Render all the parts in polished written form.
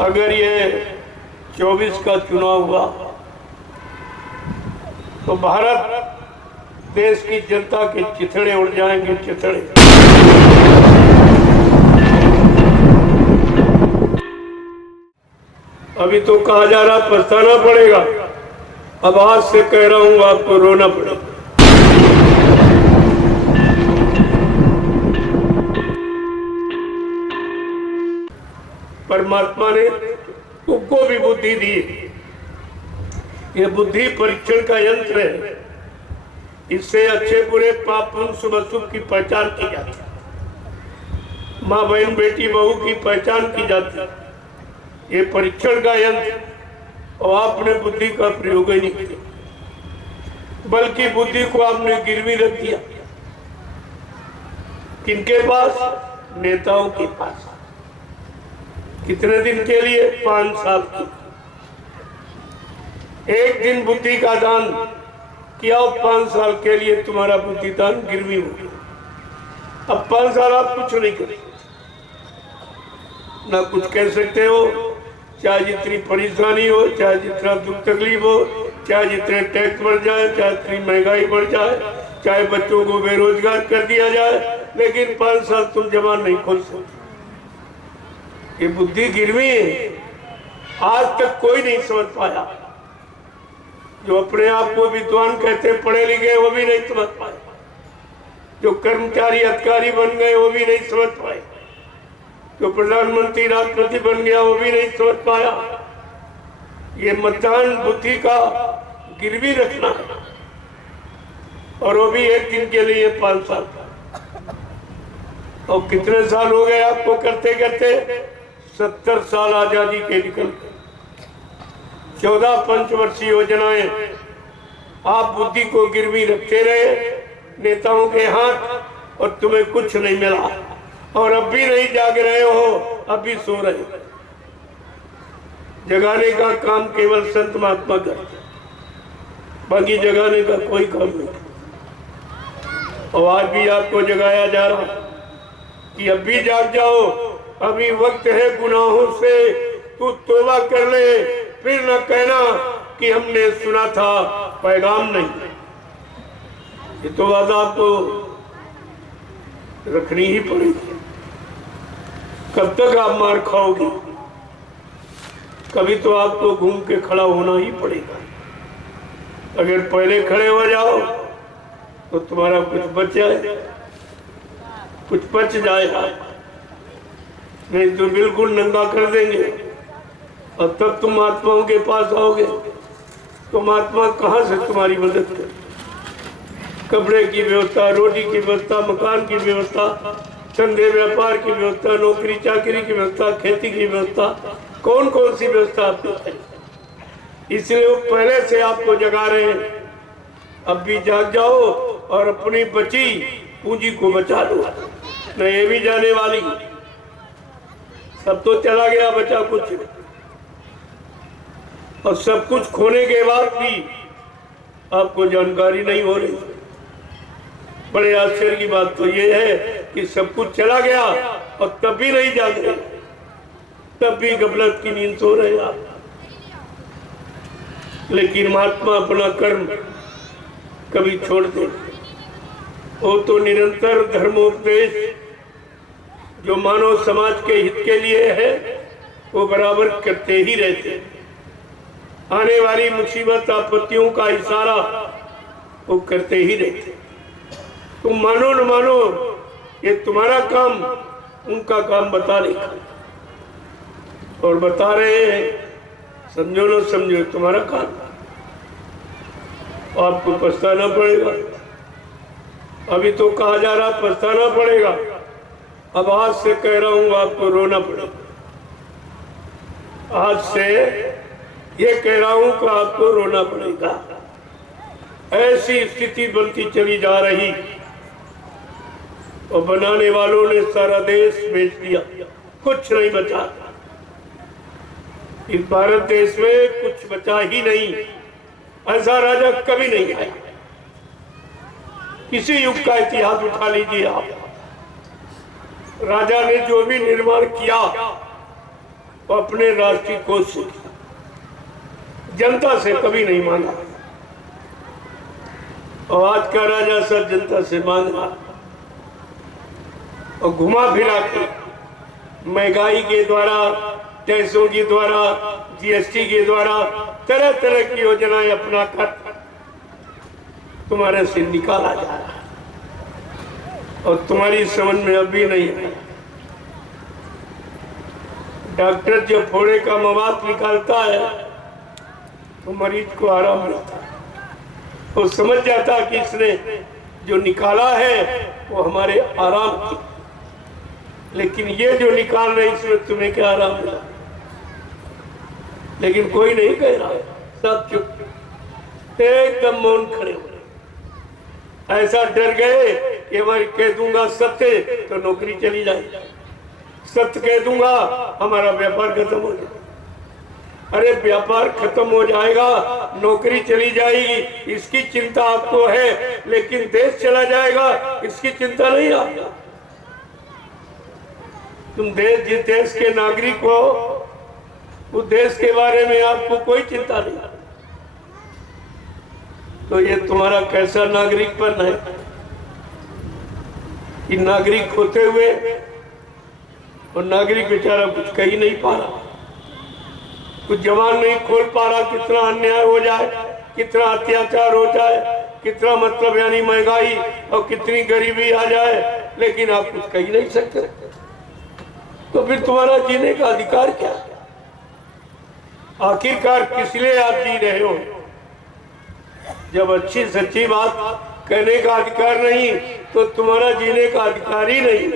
अगर ये 24 का चुनाव हुआ तो भारत देश की जनता के चिथड़े उड़ जाएंगे, चिथड़े। अभी तो कहा जा रहा पछताना पड़ेगा, अब आज से कह रहा हूं आपको रोना पड़ेगा। परमात्मा ने तुमको भी बुद्धि दी। ये बुद्धि परीक्षण का यंत्र है। इससे अच्छे बुरे पाप पुण्य शुभ अशुभ की पहचान की जाती है। माँ बहन बेटी बहू की पहचान की जाती है। ये परीक्षण का यंत्र, और आपने बुद्धि का प्रयोग ही नहीं किया, बल्कि बुद्धि को आपने गिरवी रख दिया। किनके पास? नेताओं के पास। कितने दिन के लिए? 5 साल की। एक दिन बुद्धि का दान किया, 5 साल के लिए तुम्हारा बुद्धि दान गिरवी हो गया। अब 5 साल आप कुछ नहीं कर सकते, ना कुछ कह सकते हो। चाहे जितनी परेशानी हो, चाहे जितना दुख तकलीफ हो, चाहे जितने टैक्स बढ़ जाए, चाहे जितनी महंगाई बढ़ जाए, चाहे बच्चों को बेरोजगार कर दिया जाए, लेकिन 5 साल तुम जबान नहीं खोल सकते। ये बुद्धि गिरवी है। आज तक कोई नहीं समझ पाया। जो अपने आप को विद्वान कहते पढ़े लिखे, वो भी नहीं समझ पाए। जो कर्मचारी अधिकारी बन गए, वो भी नहीं समझ पाए। जो प्रधानमंत्री राष्ट्रपति बन गया, वो भी नहीं समझ पाया। ये मतदान बुद्धि का गिरवी रखना है, और वो भी एक दिन के लिए 5 साल। और कितने साल हो गए आपको करते करते? 70 साल आजादी के निकल गए। 14 पंचवर्षीय योजनाएं आप बुद्धि को गिरवी रखते रहे नेताओं के हाथ, और तुम्हें कुछ नहीं मिला। और अब भी नहीं जाग रहे हो, अब भी सो रहे हो। जगाने का काम केवल संत महात्मा करते, बाकी जगाने का कोई काम नहीं। और आज भी आपको जगाया जा रहा कि अब भी जाग जाओ, अभी वक्त है। गुनाहों से तू तौबा कर ले, फिर न कहना कि हमने सुना था पैगाम नहीं। ये तो बात आपको रखनी ही पड़ेगी। कब तक आप मार खाओगे? कभी तो आपको घूम के खड़ा होना ही पड़ेगा। अगर पहले खड़े हो जाओ तो तुम्हारा कुछ बच जाए, कुछ बच जाएगा, नहीं तो बिल्कुल नंगा कर देंगे। और तब तुम महात्माओं के पास आओगे तो महात्मा कहाँ से तुम्हारी मदद करे? कपड़े की व्यवस्था, रोटी की व्यवस्था, मकान की व्यवस्था, धंधे व्यापार की व्यवस्था, नौकरी चाकरी की व्यवस्था, खेती की व्यवस्था, कौन कौन सी व्यवस्था आपको करें? इसलिए वो पहले से आपको जगा रहे हैं। अब भी जाग जाओ और अपनी बची पूंजी को बचा लो। न ये भी जाने वाली, सब तो चला गया, बचा कुछ। और सब कुछ खोने के बाद भी आपको जानकारी नहीं हो रही। बड़े आश्चर्य की बात तो ये है कि सब कुछ चला गया और तब भी नहीं जाग रहे, तब भी गफलत की नींद सो रहे आप। लेकिन महात्मा अपना कर्म कभी छोड़ दे, वो तो निरंतर धर्मोपदेश जो मानव समाज के हित के लिए है वो बराबर करते ही रहते। आने वाली मुसीबत आपत्तियों का इशारा वो करते ही रहते। तुम मानो न मानो, ये तुम्हारा काम उनका काम बता रहे, और बता रहे हैं, समझो न समझो तुम्हारा काम। आपको पछताना पड़ेगा। अभी तो कहा जा रहा पछताना पड़ेगा, अब आज से कह रहा हूं आपको रोना पड़ेगा। आज से ये कह रहा हूं कि आपको रोना पड़ेगा। ऐसी स्थिति बनती चली जा रही, और बनाने वालों ने सारा देश बेच दिया, कुछ नहीं बचा। इस भारत देश में कुछ बचा ही नहीं। ऐसा राजा कभी नहीं आया। किसी युग का इतिहास उठा लीजिए आप, राजा ने जो भी निर्माण किया वो अपने राष्ट्रीय कोष से, जनता से कभी नहीं मांगा। और आज का राजा सब जनता से मांग रहा और घुमा फिरा के महंगाई के द्वारा, टैक्सों के द्वारा, जीएसटी के द्वारा तरह तरह की योजनाएं अपना कर तुम्हारे से निकाला जा रहा है और तुम्हारी समझ में अभी नहीं आया। डॉक्टर जब फोड़े का मवाद निकालता है तो मरीज को आराम मिलता है, वो समझ जाता कि इसने जो निकाला है वो हमारे आराम की, लेकिन ये जो निकाल रहे इसमें तुम्हें क्या आराम मिला। लेकिन कोई नहीं कह रहा है, सब चुप एकदम मौन खड़े हो। ऐसा डर गए कि हमारी कह दूंगा सत्य तो नौकरी चली जाएगी, सत्य कह दूंगा हमारा व्यापार खत्म हो जाएगा। अरे व्यापार खत्म हो जाएगा, नौकरी चली जाएगी, इसकी चिंता आपको है, लेकिन देश चला जाएगा इसकी चिंता नहीं आपको। तुम जिस देश के नागरिक हो उस देश के बारे में आपको कोई चिंता नहीं। तो ये तुम्हारा कैसा नागरिकपन है कि नागरिक होते हुए और नागरिक बेचारा कुछ कह ही नहीं पा रहा, कुछ जबान नहीं खोल पा रहा। कितना अन्याय हो जाए, कितना अत्याचार हो जाए, कितना मतलब यानी महंगाई और कितनी गरीबी आ जाए, लेकिन आप कुछ कह ही नहीं सकते। तो फिर तुम्हारा जीने का अधिकार क्या? आखिरकार किस लिए आप जी रहे हो? जब अच्छी सच्ची बात कहने का अधिकार नहीं तो तुम्हारा जीने का अधिकार ही नहीं।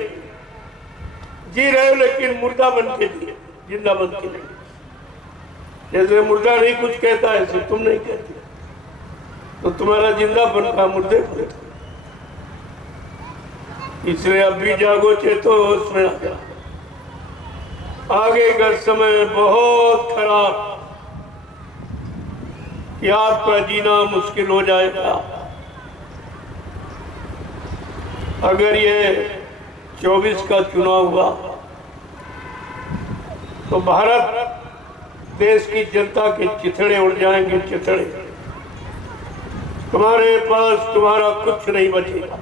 जी रहे हो लेकिन मुर्दा बन के जिए, जिंदा बन के नहीं। जैसे मुर्दा नहीं कुछ कहता है ऐसे तुम नहीं कहते, तो तुम्हारा जिंदा बन का मुर्दे बन। इसलिए अब भी जागो, चेतो, उसमें आ जाओ। आगे का समय बहुत खराब कि आपका जीना मुश्किल हो जाएगा। अगर ये 24 का चुनाव हुआ तो भारत देश की जनता के चिथड़े उड़ जाएंगे, चिथड़े। तुम्हारे पास तुम्हारा कुछ नहीं बचेगा,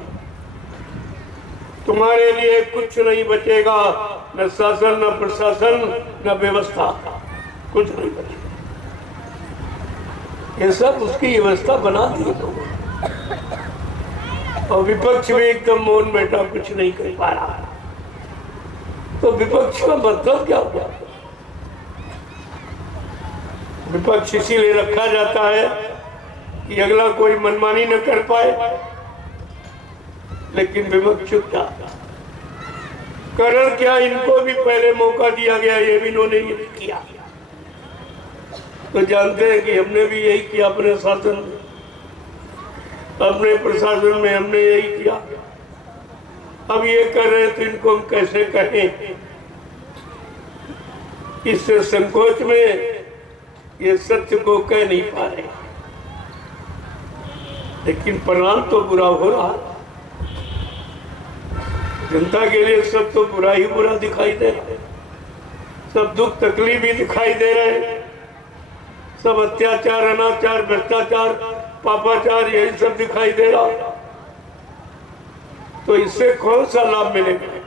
तुम्हारे लिए कुछ नहीं बचेगा, न शासन, न प्रशासन, न व्यवस्था, कुछ नहीं बचेगा। ये सब उसकी व्यवस्था बना दी लोगों ने। और विपक्ष भी एकदम मौन बैठा, कुछ नहीं कर पा रहा। तो विपक्ष का मतलब क्या हुआ? विपक्ष इसीलिए रखा जाता है कि अगला कोई मनमानी न कर पाए, लेकिन विपक्ष चुपचाप। कारण क्या, इनको भी पहले मौका दिया गया, ये भी इन्होंने ये किया। तो जानते हैं कि हमने भी यही किया अपने शासन में, अपने प्रशासन में हमने यही किया। अब ये कर रहे तो इनको हम कैसे कहें? इस संकोच में ये सत्य को कह नहीं पा रहे, लेकिन परिणाम तो बुरा हो रहा है। जनता के लिए सब तो बुरा ही बुरा दिखाई दे रहा है, सब दुख तकलीफ ही दिखाई दे रहे हैं, सब अत्याचार, अनाचार, भ्रष्टाचार, पापाचार, यही सब दिखाई दे रहा। तो इससे कौन सा लाभ मिलेगा?